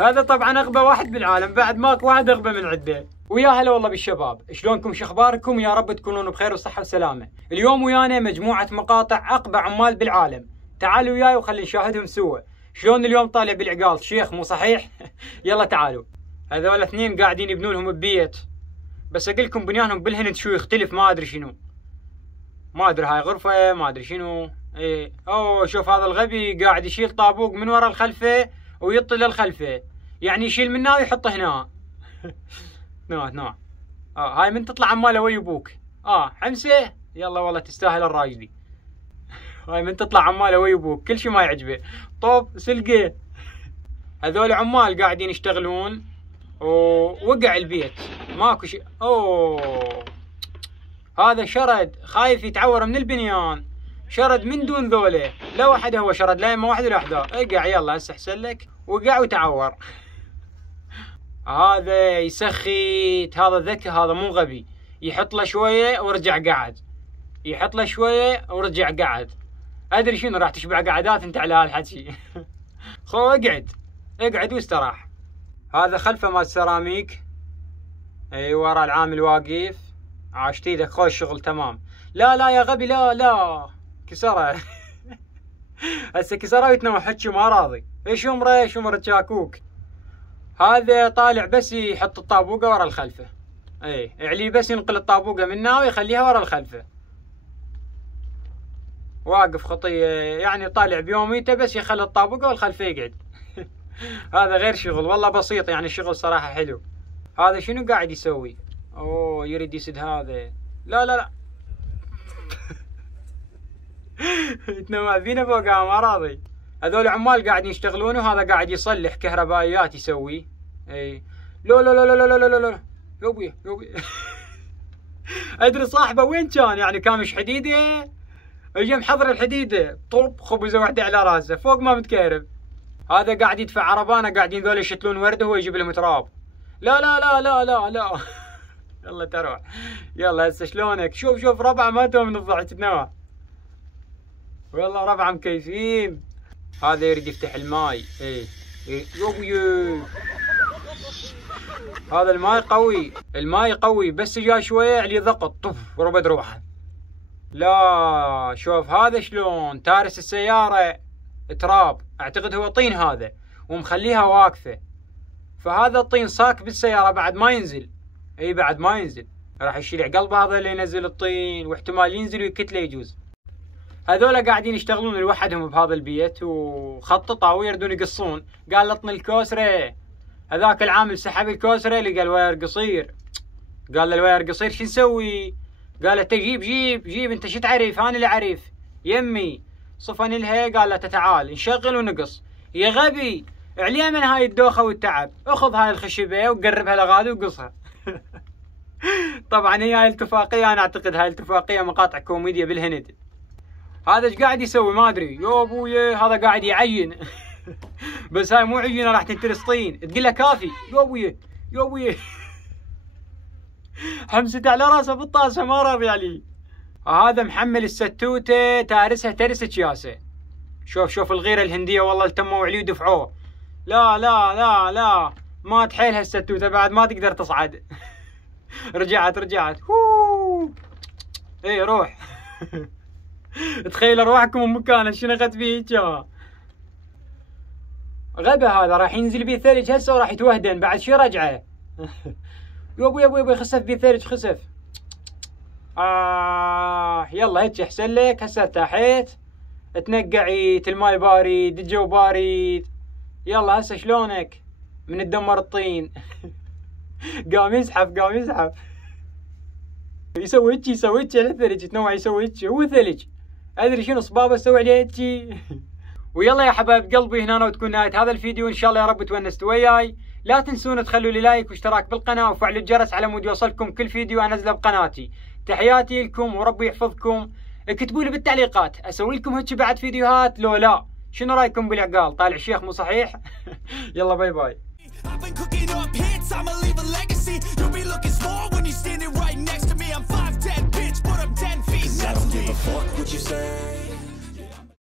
هذا طبعا اغبى واحد بالعالم، بعد ماكو واحد اغبى من عده. ويا هلا والله بالشباب، شلونكم شخباركم؟ يا رب تكونون بخير وصحة وسلامة. اليوم ويانا مجموعة مقاطع اقبى عمال بالعالم، تعالوا وياي وخلي نشاهدهم سوا. شلون اليوم طالع بالعقال شيخ مو صحيح؟ يلا تعالوا. هذول اثنين قاعدين يبنون لهم ببيت، بس اقول لكم بنيانهم بالهند شو يختلف، ما ادري شنو، ما ادري هاي غرفة ما ادري شنو. ايه اوه شوف هذا الغبي قاعد يشيل طابوق من ورا الخلفة ويطل للخلفة، يعني يشيل من هنا ويحطه هنا. هنا هاي من تطلع عماله ويا ابوك. حمسه يلا والله تستاهل الراجلي. هاي من تطلع عماله ويا ابوك كل شيء ما يعجبه، طوب سلقه. هذول عمال قاعدين يشتغلون ووقع البيت ماكو شيء. اوه هذا شرد خايف يتعور من البنيان، شرد من دون ذوله، لا واحد هو شرد، لا اما واحد لوحده. اقع يلا هسه احسن لك، وقع وتعور. هذا يسخيت، هذا ذكي، هذا مو غبي، يحط له شويه ورجع قعد، يحط له شويه ورجع قعد. ادري شنو راح تشبع قعدات انت على هالحكي. خو اقعد واستراح. هذا خلفه مال سيراميك، اي ورا العامل واقف، عاشت ايدك خوش الشغل تمام. لا يا غبي، لا كسره. هسه كسره ويتنوع حكي ما راضي. ايش عمره شاكوك. هذا طالع بس يحط الطابوقه ورا الخلفه، اي علي بس ينقل الطابوقه منها ويخليها ورا الخلفه. واقف خطيه يعني طالع بيوميته بس يخلي الطابوقه والخلفه يقعد. هذا غير شغل والله بسيط، يعني الشغل صراحه حلو. هذا شنو قاعد يسوي؟ اوه يريد يسد هذا. لا. يتنوع فينا فوقها ما راضي. هذول عمال قاعدين يشتغلون، وهذا قاعد يصلح كهربائيات يسوي. اي لا يوبي. ادري صاحبه وين كان، يعني كان مش حديده، اجى محضر الحديده طوب خبزه واحده على راسه فوق ما متكهرب. هذا قاعد يدفع عربانه، قاعدين ذول يشتلون ورده وهو يجيب لهم تراب. لا. يلا تروح يلا هسه شلونك؟ شوف ربعه ماتوا من الضحك تنوع، والله ربعه مكيفين. هذا يريد يفتح الماي. يوبي هذا الماي قوي بس جاء شويه عليه ضغط طف وربد روحه. لا شوف هذا شلون تارس السياره تراب، اعتقد هو طين هذا ومخليها واقفه، فهذا الطين صاك بالسياره بعد ما ينزل. بعد ما ينزل راح يشيل قلب هذا اللي ينزل الطين، واحتمال ينزل ويكتله يجوز. هذولا قاعدين يشتغلون لوحدهم بهذا البيت، وخططوا ويردون يقصون. قال لطن الكوسره، هذاك العامل سحب الكوسره لقى الواير قصير. قال له الواير قصير شو نسوي؟ قال له جيب انت شو تعرف؟ انا اللي اعرف يمي. صفن لها قال له تعال نشغل ونقص. يا غبي عليا من هاي الدوخه والتعب، اخذ هاي الخشبه وقربها لغادي وقصها. طبعا هي هاي الاتفاقيه، انا اعتقد هاي الاتفاقيه مقاطع كوميديا بالهند. هذا ايش قاعد يسوي ما ادري. يا ابويا هذا قاعد يعين. بس هاي مو عينه راح تنترس طين، تقول له كافي. يا ابويا حمسته على راسه بالطاسه ما راضي عليه. هذا محمل الستوته تارسها ترس كياسه. شوف الغيره الهنديه والله التموا عليه ودفعوه. لا ما تحيلها الستوته بعد ما تقدر تصعد. رجعت روح. تخيل ارواحكم مكانه شنو اخذت فيه هيك. غبا هذا راح ينزل بيه ثلج هسه وراح يتوهدن بعد شي رجعه. يا ابوي خسف بيه ثلج خسف. يلا هيك احسن لك، هسه ارتاحيت، تنقعيت الماي بارد الجو بارد. يلا هسه شلونك من الدمر الطين. قام يزحف يسوي هيك على الثلج، تنوع يسوي هيك هو ثلج، ادري شنو صبابه اسوي عليه هيك. ويلا يا حبايب قلبي هنا وتكون نهايه هذا الفيديو، ان شاء الله يا رب تونستوا وياي. لا تنسون تخلوا لي لايك واشتراك بالقناه وفعلوا الجرس على مود يوصلكم كل فيديو انزله بقناتي. تحياتي لكم وربي يحفظكم. اكتبوا لي بالتعليقات اسوي لكم هيك بعد فيديوهات لو لا، شنو رايكم بالعقال طالع شيخ مو صحيح؟ يلا باي باي. I've been cooking up hits, I'ma leave a legacy. You'll be looking small when you're standing right next to me. I'm 5'10", bitch, but I'm 10 feet. 'Cause I don't give a fuck what you say.